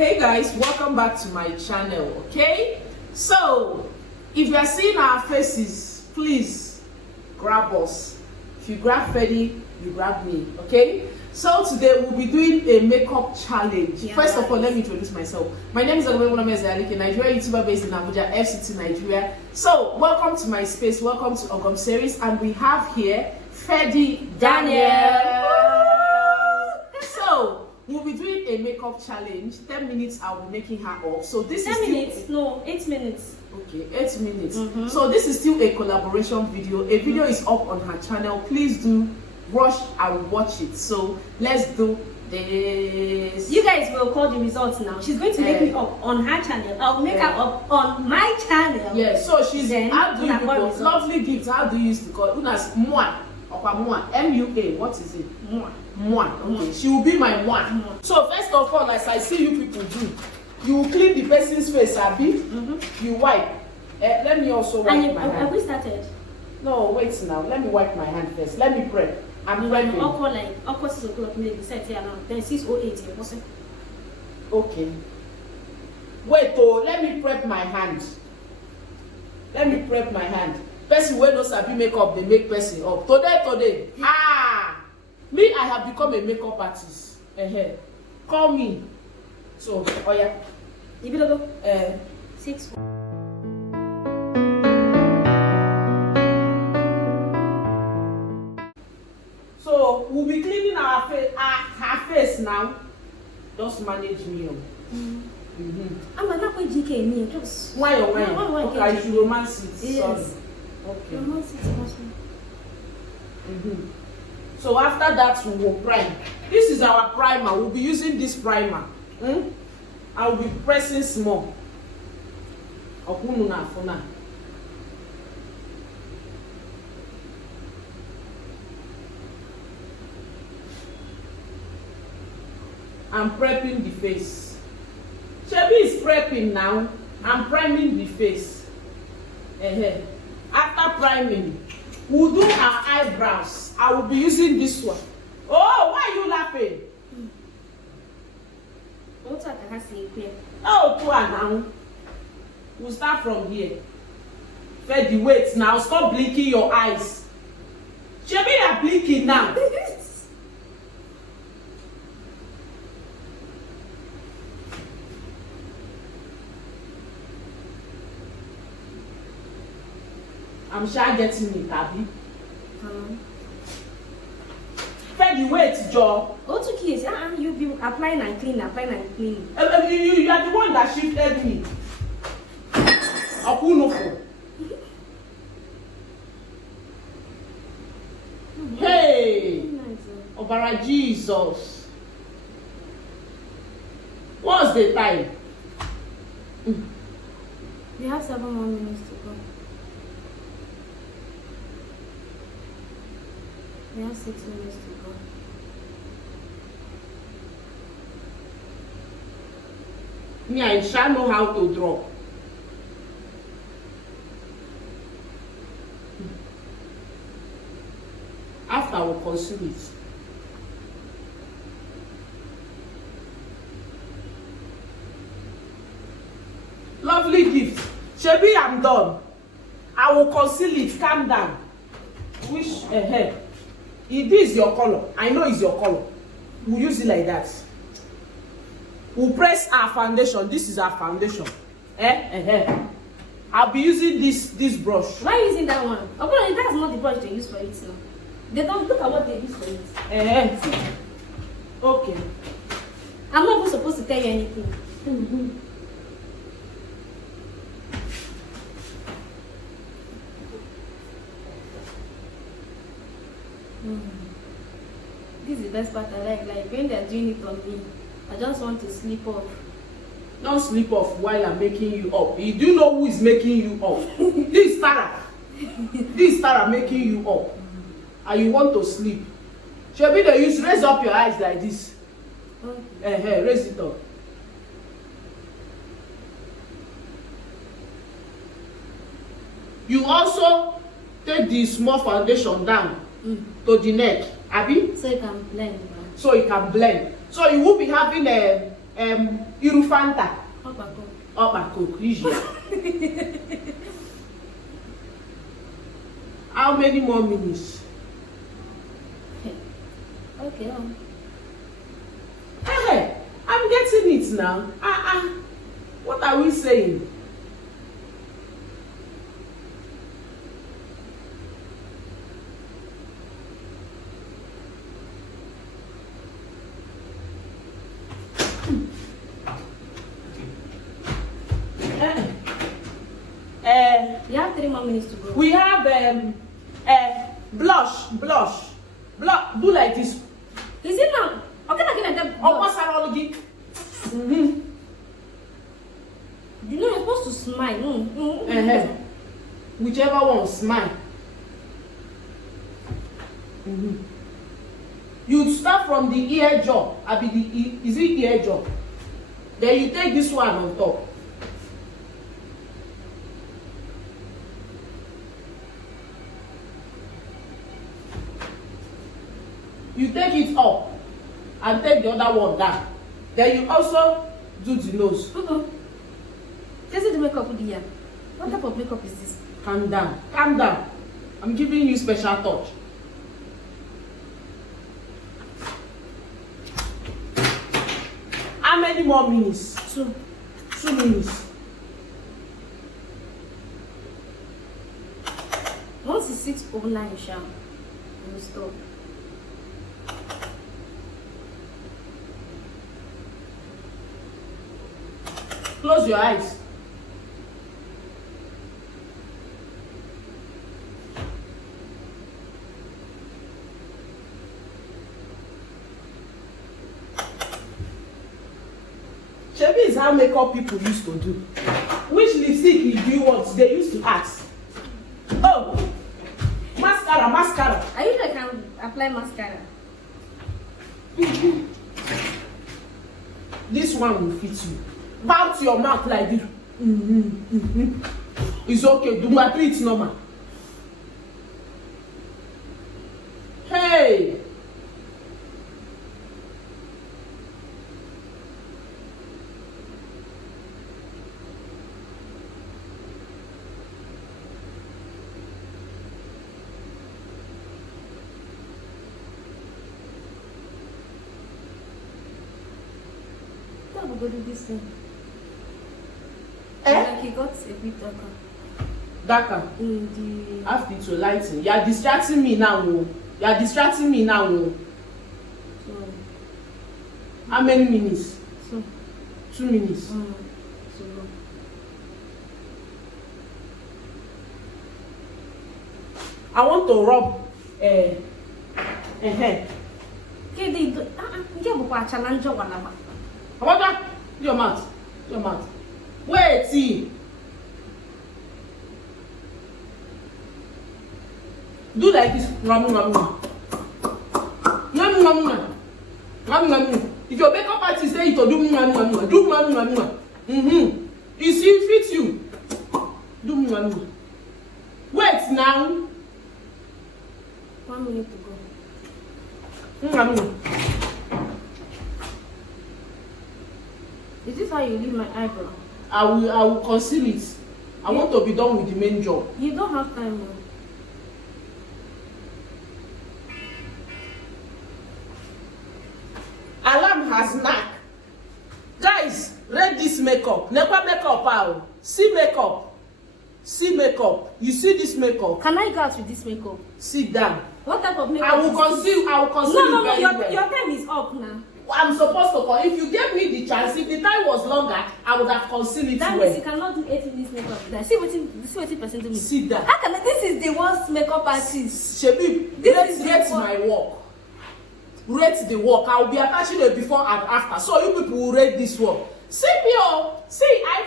Hey guys, welcome back to my channel. Okay, so if you are seeing our faces, please grab us. If you grab Freddy, you grab me. Okay, so today we'll be doing a makeup challenge. Yeah, first of all, let me introduce myself. My name is OGOM'S, a Nigerian YouTuber based in Abuja, FCT, Nigeria. So welcome to my space, welcome to OGOM'S series, and we have here Freddy Daniel. So we'll be doing a makeup challenge. 10 minutes I'll be making her up. So this 10 is minutes? No, 8 minutes. Okay, 8 minutes. So this is still a collaboration video. A video is up on her channel. Please do rush and watch it. So let's do this. You guys will call the results now. She's going to make me up on her channel. I'll make her up on my channel. Yeah, so she's then how do you people lovely gifts. How do you use to call Una's moi? M-U-A. What is it? Moi. Okay. She will be my one. So first of all, as I see you people do, you will clean the person's face, Abi. You wipe. Let me also wipe my hand. Have we started? No, wait now. Let me wipe my hand first. Let me prep. I'm prepping. Awkward 6 o'clock, maybe set here now. Then 6:08 here. What's it? Okay. Wait, oh, let me prep my hand. Let me prep my hand. Person wey no sabi makeup, they make person up. Today. Me, I have become a makeup artist. Call me. So, oh yeah. You will go. 6. So we'll be cleaning our face, her face now. Just manage me. I'm not going to GK me. Just why? Okay, I should romance it. Yes. Sorry. Okay. Romance it also. So after that, we will prime. This is our primer. We'll be using this primer. I will be pressing small. I'm prepping the face. Chubby is prepping now. I'm priming the face. After priming, we'll do our eyebrows. I will be using this one. Oh, why are you laughing? Oh, now. We'll start from here. Fed the weight now. Stop blinking your eyes. Chubby, you're blinking now. I'm sure getting it, Abby. Fed the weight, Joe. Go to kids. You be applying and clean. You are the one that shifted me. Hey, Obara Jesus. What's the time? We have 7 more minutes to go. We have 6 minutes to go. Me, I shall know how to draw. After I will conceal it. Lovely gift. Chubby, I'm done. I will conceal it. Calm down. Wish ahead. If this is your color, I know it's your color. We'll use it like that. We'll press our foundation. This is our foundation. I'll be using this brush. Why are you using that one? Okay, that's not the brush they use for it now. They don't look at what they use for it. Okay. I'm not even supposed to tell you anything. This is the best part I like when they're doing it on me. I just want to sleep off. Don't sleep off while I'm making you up. You do know who is making you up? This is Tara. This is Tara making you up. And you want to sleep. Shebi, they use raise up your eyes like this. Okay. Raise it up. You also take the small foundation down to the neck, Abi? So you can blend. So it can blend. So you will be having Irufanta. Opa Coke. How many more minutes? Okay. Hey, I'm getting it now. What are we saying? You have 3 more minutes to go. We have blush. Do like this. Is it now? Okay, I can Sarology. You know you're supposed to smile. Whichever one, smile. You start from the ear jaw. Is it ear jaw? Then you take this one on top. You take it up and take the other one down. Then you also do the nose. This is the makeup with the ear. What type of makeup is this? Calm down. I'm giving you special touch. How many more minutes? 2. 2 minutes. Once it's 6:09, you will stop. Close your eyes. Chubby is how makeup people used to do. Which lipstick do you want? They used to ask. Oh, mascara. I usually can apply mascara. This one will fit you. Pout your mouth like this. It's okay. Do it normal. Hey. How we go do this thing? Like he got a bit darker. In the After to lighten. You are distracting me now. So, how many minutes? 2 minutes. So I want to rub hair. How about that? Your mouth. Wait, see. Do like this. If your makeup artist say it to do it fits you. Do wait now. 1 minute to go. Is this how you leave my eyebrow? I will conceal it. I want to be done with the main job. You don't have time. Alarm has knocked. Guys, read this makeup. Never makeup out. See makeup. You see this makeup. Can I go out with this makeup? Sit down. What type of makeup? I will conceal it very well. Your time is up now. I'm supposed to. If you gave me the chance, if the time was longer, I would have concealed it that well. Means you cannot do 8 minutes makeup. See what person do me. Sit down. How can this is the worst makeup artist? Shebi, rate my work. Rate the work. I will be attaching it before and after. So you people will rate this work. See, I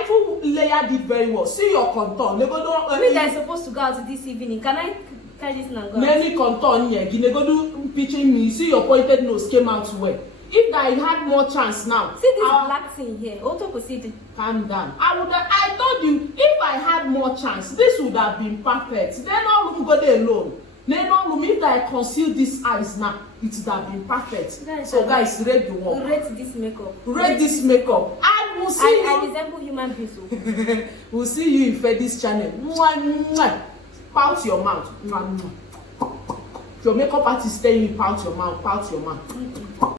even layered it very well. See your contour. Me that is supposed to go out this evening. Can I carry this and go? Many contour here. Ginegodu pitching me. See your pointed nose came out well. If I had more chance now. See this black thing here. Auto proceed. Calm down. I told you, if I had more chance, this would have been perfect. Then all will go there alone. If I conceal these eyes now, it would have been perfect. Guys, so guys, rate the work. Rate this makeup. Rate this makeup. And we'll see you. I resemble human beings. We'll see you in Fedi's channel. Mwah, mwah. Pout your mouth. Mwah, mwah. If your makeup artist telling you pout your mouth, pout your mouth.